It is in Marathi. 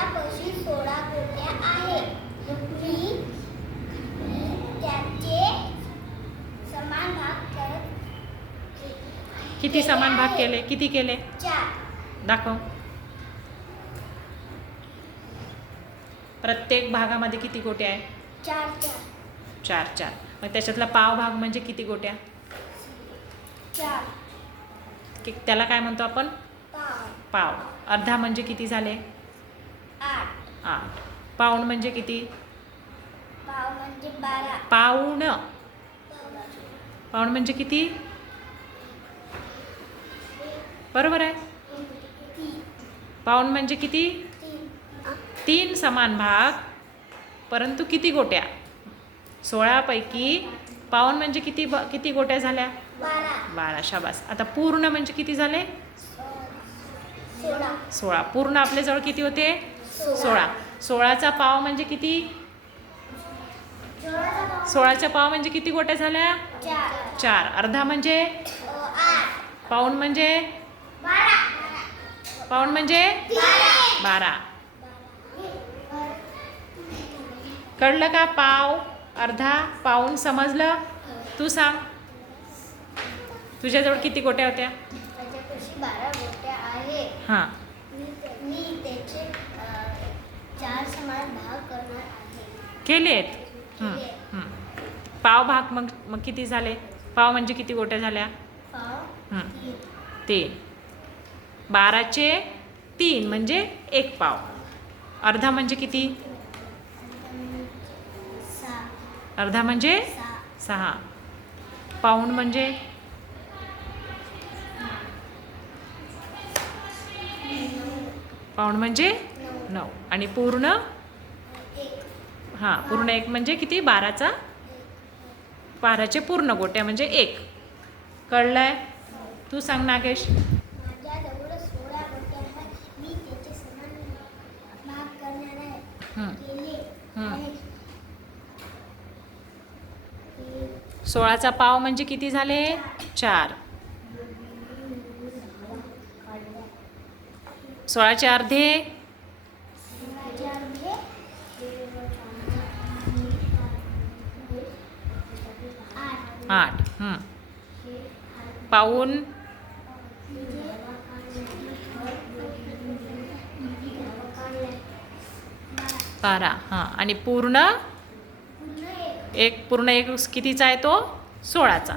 माझ्यापाशी 16 गोट्या आहेत. मी त्याचे समान भाग करत किती समान भाग केले? किती केले? 4. दाखव. प्रत्येक भागामध्ये किती गोट्या आहे? 4. 4. मग त्याच्यातला पाव भाग म्हणजे किती गोट्या? 4 त्याला काय म्हणतो आपण? पाव. अर्धा म्हणजे किती झाले? 8. पाऊण म्हणजे किती? पाव म्हणजे 12. पाऊण. पाऊण म्हणजे किती? बरोबर आहे. पाऊण म्हणजे किती? 3 समान भाग, परंतु किती गोट्या? 16 पैकी पाऊण म्हणजे किती गोट्या झाल्या? 12. शाबास. आता पूर्ण म्हणजे किती झाले? 16. पूर्ण आपल्याजवळ किती होते? 16. 16चा पाव म्हणजे किती? 16चा पाव म्हणजे किती गोट्या झाल्या? 4. अर्धा म्हणजे? 8. पाऊण म्हणजे? 12. पाऊण म्हणजे? 12. कळलं का? पाव, अर्धा, पाऊण समजलं? तू सांग, तुझ्याजवळ किती गोट्या होत्या? माझ्यापाशी 12 गोट्या आहेत. हां. मी त्याचे 4 समान भाग करणार आहे. केलेत. पाव भाग मग किती झाले? पाव म्हणजे किती गोट्या झाल्या? पाव 3. 12चे 3 म्हणजे 1 पाव. अर्धा म्हणजे किती? 6. अर्धा म्हणजे 6. पाऊण म्हणजे? पाऊण म्हणजे 9. आणि पूर्ण? 1. हां, पूर्ण 1 म्हणजे किती? 12चे पूर्ण गोट्या म्हणजे 1. कळलंय? तू सांग नागेश. माझ्याजवळ 16 गोट्या आहेत. मी त्याचे समान भाग करणार आहे. केले आहेत. 16चा पाव म्हणजे किती झाले? 4. 16चे अर्धे? 8. पाऊण? 12. हां. आणि पूर्ण? पूर्ण 1 कितीचा आहे तो? 16चा.